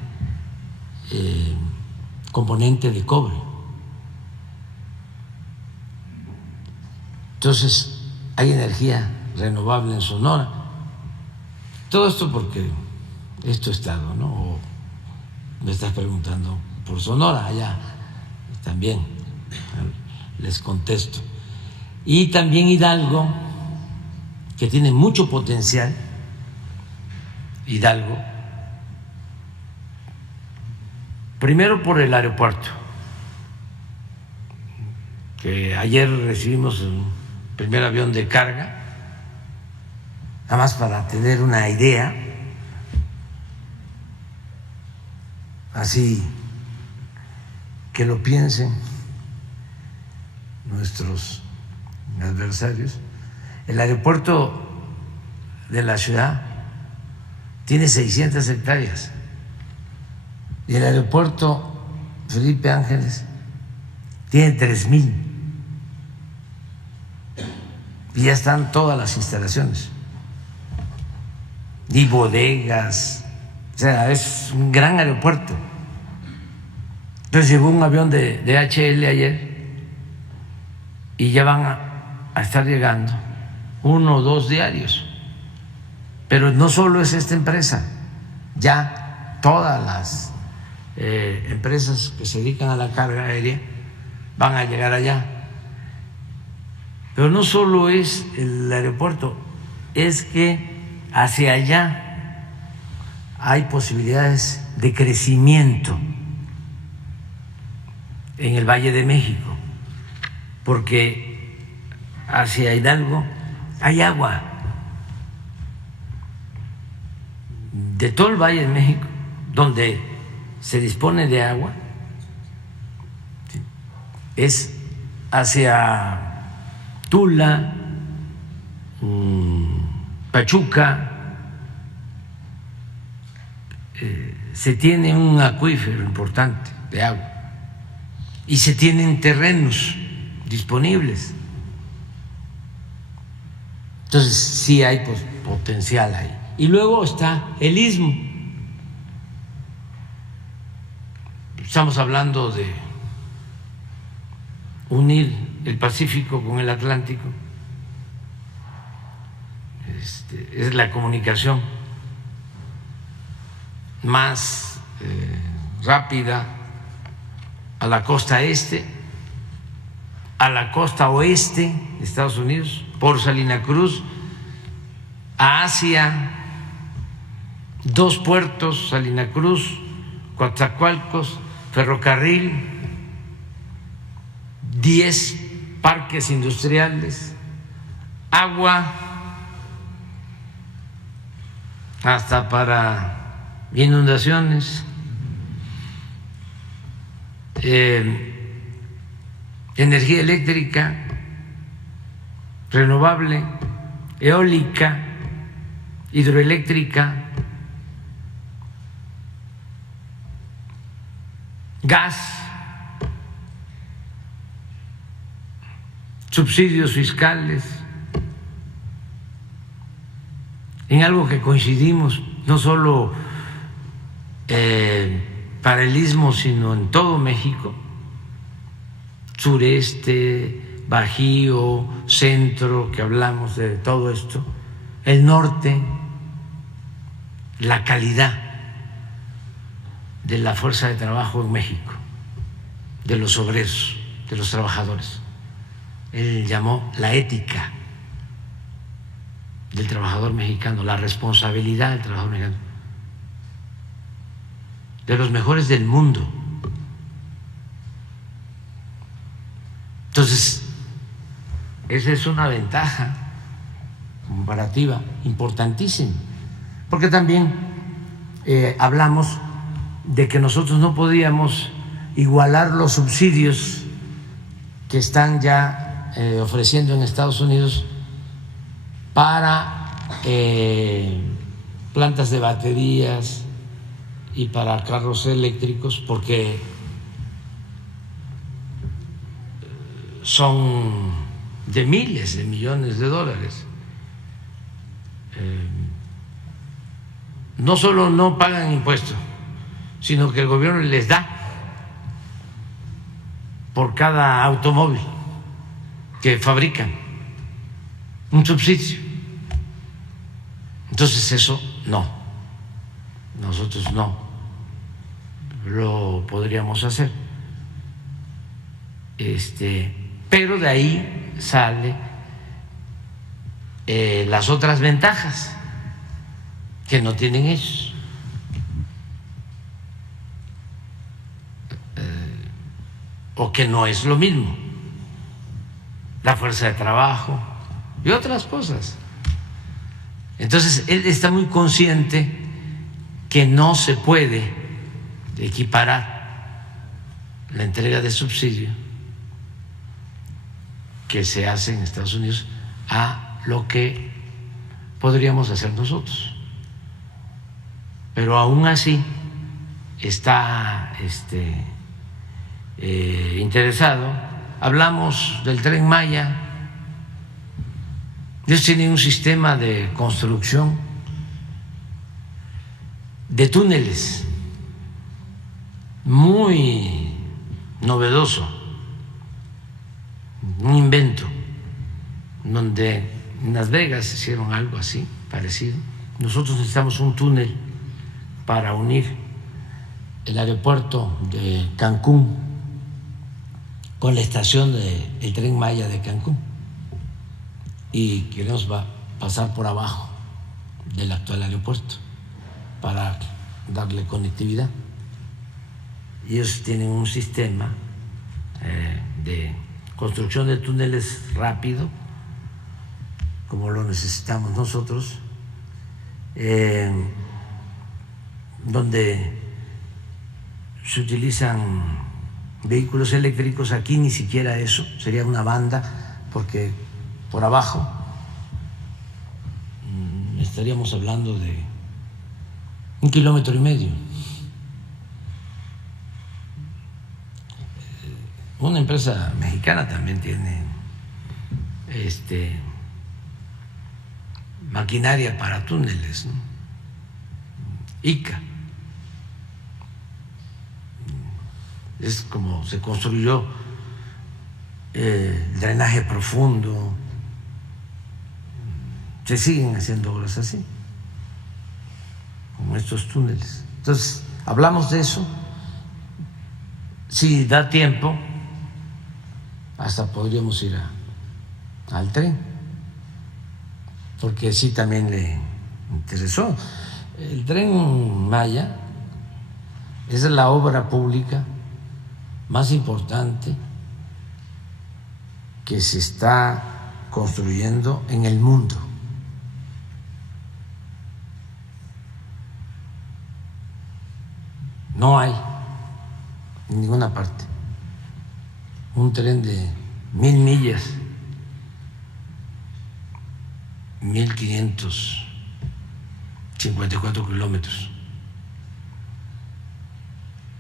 componente de cobre. Entonces, hay energía renovable en Sonora. Todo esto porque es tu estado, ¿no? O me estás preguntando por Sonora, allá también les contesto. Y también Hidalgo, que tiene mucho potencial, Hidalgo, primero por el aeropuerto, que ayer recibimos un primer avión de carga, nada más para tener una idea, así que lo piensen nuestros adversarios. El aeropuerto de la ciudad tiene 600 hectáreas y el aeropuerto Felipe Ángeles tiene 3,000 y ya están todas las instalaciones y bodegas, o sea, es un gran aeropuerto. Entonces llegó un avión de DHL ayer y ya van a estar llegando 1 o 2 diarios. Pero no solo es esta empresa, ya todas las empresas que se dedican a la carga aérea van a llegar allá. Pero no solo es el aeropuerto, es que hacia allá hay posibilidades de crecimiento en el Valle de México, porque hacia Hidalgo hay agua. De todo el Valle de México, donde se dispone de agua, es hacia Tula, Pachuca. Se tiene un acuífero importante de agua y se tienen terrenos disponibles. Entonces sí hay potencial ahí. Y luego está el istmo. Estamos hablando de unir el Pacífico con el Atlántico. Es la comunicación más rápida a la costa este, a la costa oeste de Estados Unidos, por Salina Cruz, a Asia, 2 puertos, Salina Cruz, Coatzacoalcos, ferrocarril, 10 parques industriales, agua, hasta para inundaciones, energía eléctrica renovable, eólica, hidroeléctrica, gas, subsidios fiscales, en algo que coincidimos no solo para el istmo, sino en todo México, sureste, bajío, centro, que hablamos de todo esto, el norte, la calidad de la fuerza de trabajo en México, de los obreros, de los trabajadores. Él llamó la ética del trabajador mexicano, la responsabilidad del trabajador mexicano, de los mejores del mundo. Entonces, esa es una ventaja comparativa importantísima, porque también hablamos de que nosotros no podíamos igualar los subsidios que están ya ofreciendo en Estados Unidos para plantas de baterías y para carros eléctricos, porque son de miles de millones de dólares. No solo no pagan impuestos, sino que el gobierno les da por cada automóvil que fabrican un subsidio. Entonces eso no, nosotros no lo podríamos hacer. Pero de ahí sale las otras ventajas que no tienen ellos. O que no es lo mismo, la fuerza de trabajo y otras cosas. Entonces él está muy consciente que no se puede equiparar la entrega de subsidio que se hace en Estados Unidos a lo que podríamos hacer nosotros. Pero aún así está interesado. Hablamos del Tren Maya. Ellos tienen un sistema de construcción de túneles muy novedoso, un invento, donde en Las Vegas hicieron algo así, parecido. Nosotros necesitamos un túnel para unir el aeropuerto de Cancún con la estación del Tren Maya de Cancún, y queremos pasar por abajo del actual aeropuerto. para darle conectividad. Y ellos tienen un sistema de construcción de túneles rápido, como lo necesitamos nosotros, donde se utilizan vehículos eléctricos. Aquí ni siquiera eso, sería una banda, porque por abajo estaríamos hablando de 1,5 kilómetros. Una empresa mexicana también tiene maquinaria para túneles, ¿no? ICA. Es como se construyó el drenaje profundo. Se siguen haciendo obras así, como estos túneles. Entonces, hablamos de eso. Si da tiempo, hasta podríamos ir al tren, porque sí también le interesó. El Tren Maya es la obra pública más importante que se está construyendo en el mundo. No hay en ninguna parte un tren de 1,000 millas, 1,554 kilómetros.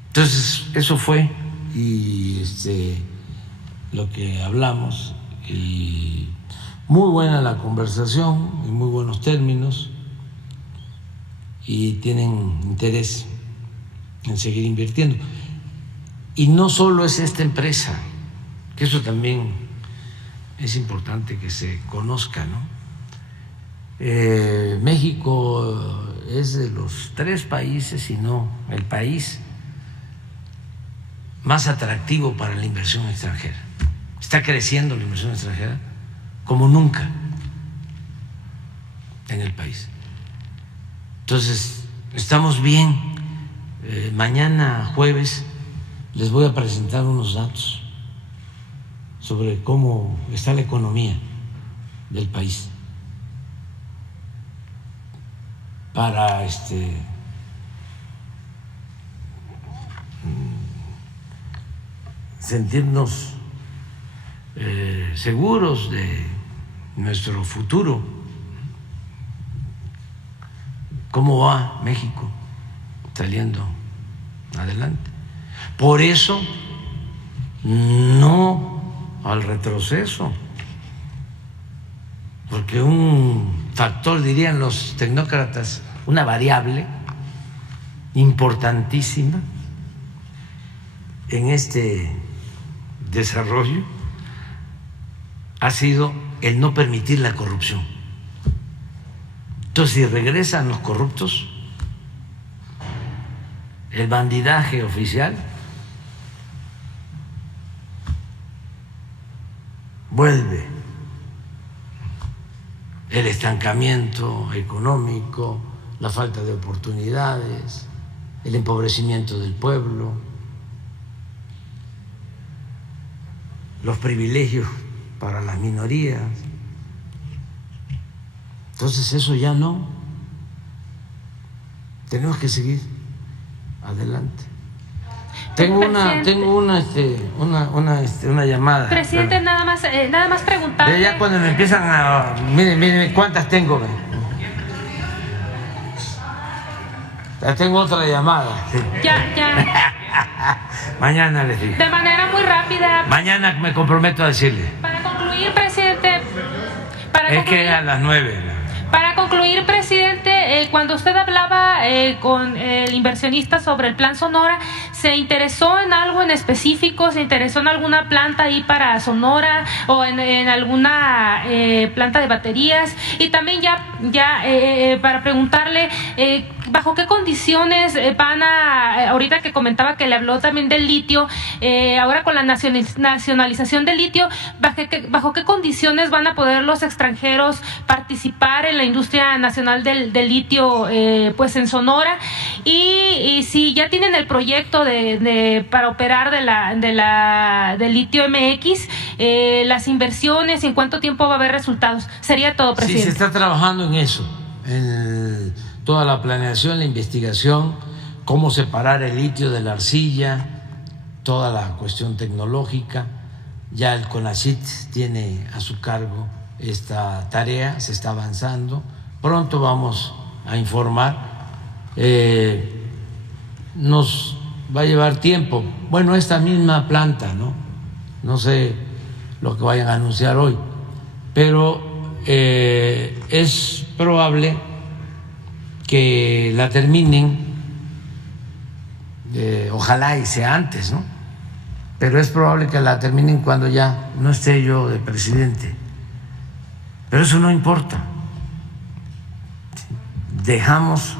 Entonces, eso fue y lo que hablamos, y muy buena la conversación, en muy buenos términos, y tienen interés en seguir invirtiendo. Y no solo es esta empresa, que eso también es importante que se conozca, ¿no? México es de los 3 países, si no el país más atractivo para la inversión extranjera. Está creciendo la inversión extranjera como nunca en el país. Entonces, estamos bien. Mañana jueves les voy a presentar unos datos sobre cómo está la economía del país, para sentirnos seguros de nuestro futuro. ¿Cómo va México saliendo adelante? Por eso, no al retroceso, porque un factor, dirían los tecnócratas, una variable importantísima en este desarrollo ha sido el no permitir la corrupción. Entonces, si regresan los corruptos, el bandidaje oficial, vuelve el estancamiento económico, la falta de oportunidades, el empobrecimiento del pueblo, los privilegios para las minorías. Entonces eso ya no. Tenemos que seguir adelante. Tengo una llamada. Presidente, pero nada más preguntarle. Ya cuando me empiezan a, miren cuántas tengo. Ya tengo otra llamada. Sí. Ya. Mañana les digo. De manera muy rápida. Mañana me comprometo a decirle. Para concluir, presidente. Que a las 9. Para concluir, presidente, cuando usted hablaba con el inversionista sobre el Plan Sonora, ¿se interesó en algo en específico? ¿Se interesó en alguna planta ahí para Sonora o en alguna planta de baterías? Y también ya para preguntarle, ¿bajo qué condiciones van ahorita que comentaba que le habló también del litio, ahora con la nacionalización del litio, bajo qué condiciones van a poder los extranjeros participar en la industria nacional del litio pues en Sonora? Y si ya tienen el proyecto para operar del litio MX, las inversiones, ¿en cuánto tiempo va a haber resultados? Sería todo, presidente. Sí, se está trabajando en eso, en toda la planeación, la investigación, cómo separar el litio de la arcilla, toda la cuestión tecnológica. Ya el CONACYT tiene a su cargo esta tarea, se está avanzando. Pronto vamos a informar. Nos va a llevar tiempo. Bueno, esta misma planta, no sé lo que vayan a anunciar hoy, pero es probable que la terminen, ojalá y sea antes, pero es probable que la terminen cuando ya no esté yo de presidente. Pero eso no importa. Dejamos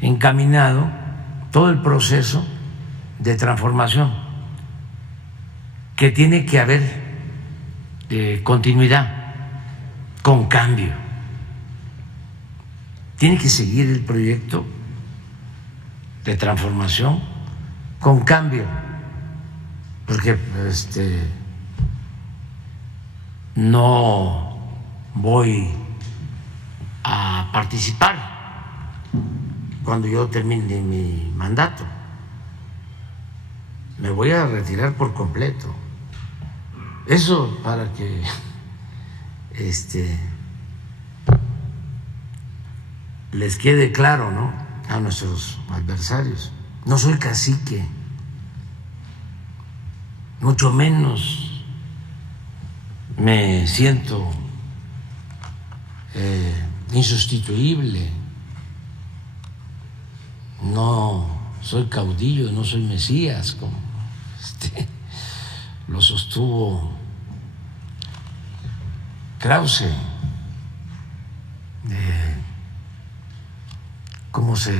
encaminado todo el proceso de transformación, que tiene que haber continuidad con cambio. Tiene que seguir el proyecto de transformación con cambio, porque no voy a participar cuando yo termine mi mandato. Me voy a retirar por completo. Eso para que les quede claro, a nuestros adversarios. No soy cacique, mucho menos me siento insustituible. No soy caudillo, no soy Mesías, como lo sostuvo Krause. ¿Cómo se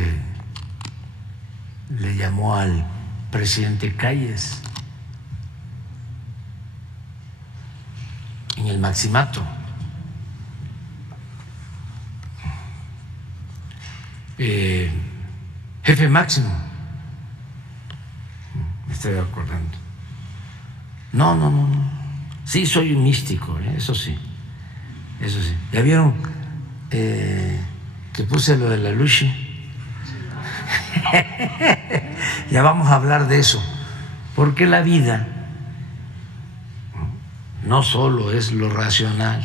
le llamó al presidente Calles en el Maximato? Jefe máximo. Me estoy acordando. No. Sí, soy un místico, eso sí. ¿Ya vieron que puse lo de la Luche? Ya vamos a hablar de eso, porque la vida no solo es lo racional,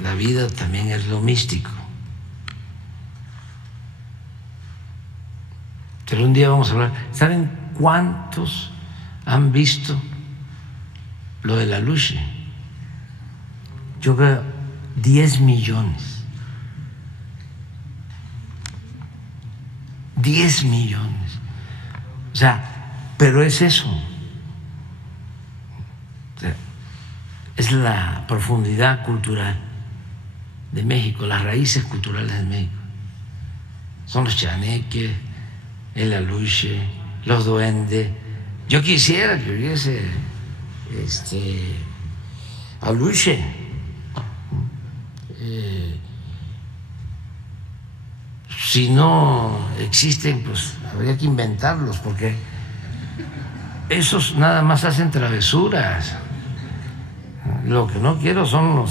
la vida también es lo místico. Pero un día vamos a hablar. ¿Saben cuántos han visto lo de la Luche? Yo veo 10 millones. 10 millones. O sea, pero es eso. O sea, es la profundidad cultural de México, las raíces culturales de México. Son los chaneques, el aluche, los duendes. Yo quisiera que hubiese aluche. Si no existen, pues habría que inventarlos, porque esos nada más hacen travesuras. Lo que no quiero son los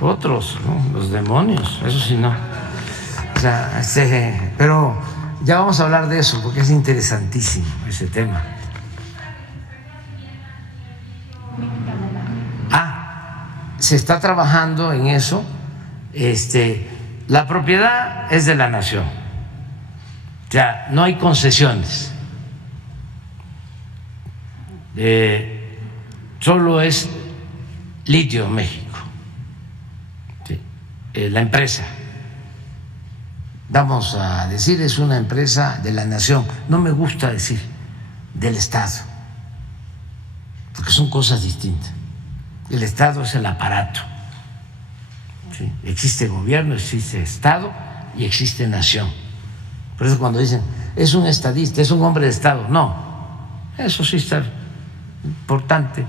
otros, los demonios, eso sí no. O sea, pero ya vamos a hablar de eso, porque es interesantísimo ese tema. Se está trabajando en eso. La propiedad es de la nación, o sea, no hay concesiones, solo es Litio México, ¿sí? La empresa, vamos a decir, es una empresa de la nación. No me gusta decir del Estado, porque son cosas distintas. El Estado es el aparato, ¿sí? ¿sí? Existe gobierno, existe Estado y existe nación. Por eso cuando dicen, es un estadista, es un hombre de Estado, no, eso sí está importante,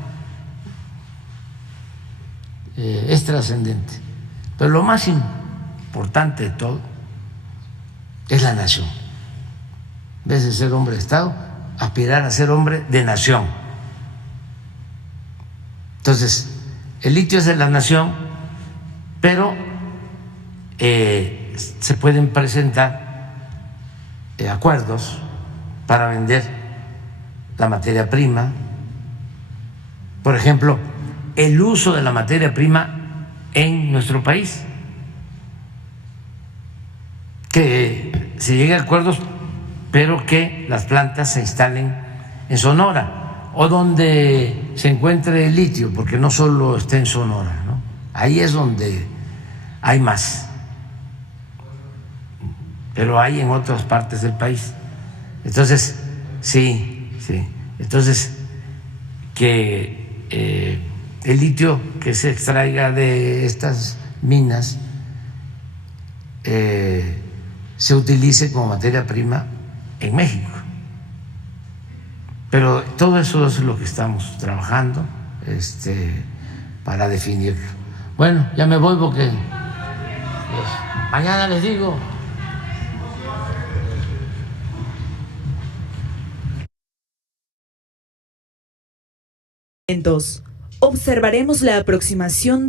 es trascendente. Pero lo más importante de todo es la nación. En vez de ser hombre de Estado, aspirar a ser hombre de nación. Entonces, el litio es de la nación, pero se pueden presentar acuerdos para vender la materia prima. Por ejemplo, el uso de la materia prima en nuestro país, que se llegue a acuerdos, pero que las plantas se instalen en Sonora o donde se encuentre el litio, porque no solo está en Sonora, ¿no? Ahí es donde hay más, pero hay en otras partes del país. Entonces, sí, entonces que el litio que se extraiga de estas minas se utilice como materia prima en México. Pero todo eso es lo que estamos trabajando para definirlo. Bueno, ya me voy porque mañana les digo. Observaremos la aproximación